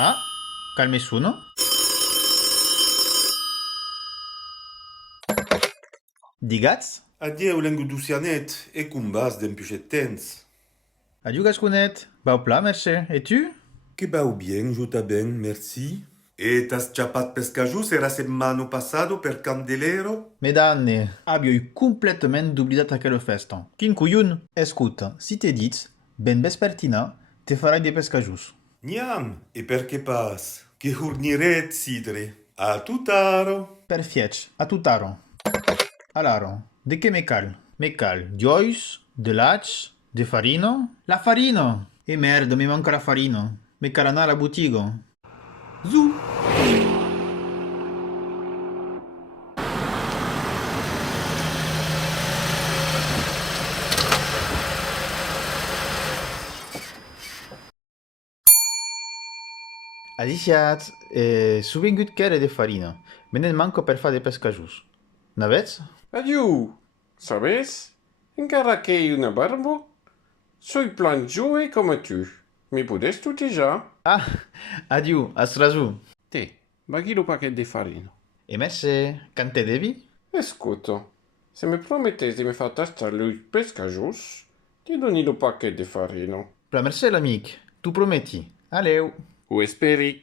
Ah, calmissuno. Digats? Adieu, l'engoudoucianet, et cumbas d'empuchettens. Adieu, Gasconet. Bah, au plat, merci. Et tu? Que va ou bien, Jota ben, merci. E t'as chapat pescajus era setmano passado per Candelero? Medanne, abbia eu completament d'oblidat aquel festo. Quin cuiun? Escuta, si te dits, ben vespertina, te farai de pescajus. Niam, e perché pas? Che hurniret sidre. A tutaro. Per fiec, a tutaro. Alaro, de che me cal, diois, de lach, de farino? La farino! E merda, mi manca la farino. Me cal anar a butigo. Zu! Adiciat, su vengut chele de farina. Menen manco per fa de pescajus. N'avets? Adieu, sabes? Encara que hay una barbo, soy plan joe como tu. Mi podes tu déjà? Ah, adiu, astrazu. Te, bagui lo paquet de farina. E messe, cante devi? Escuta, se me prometes de me far tastar lui pescajos, ti doni lo paquet de farina. Pla mercè l'amic, tu prometti. Aleu. O esperi.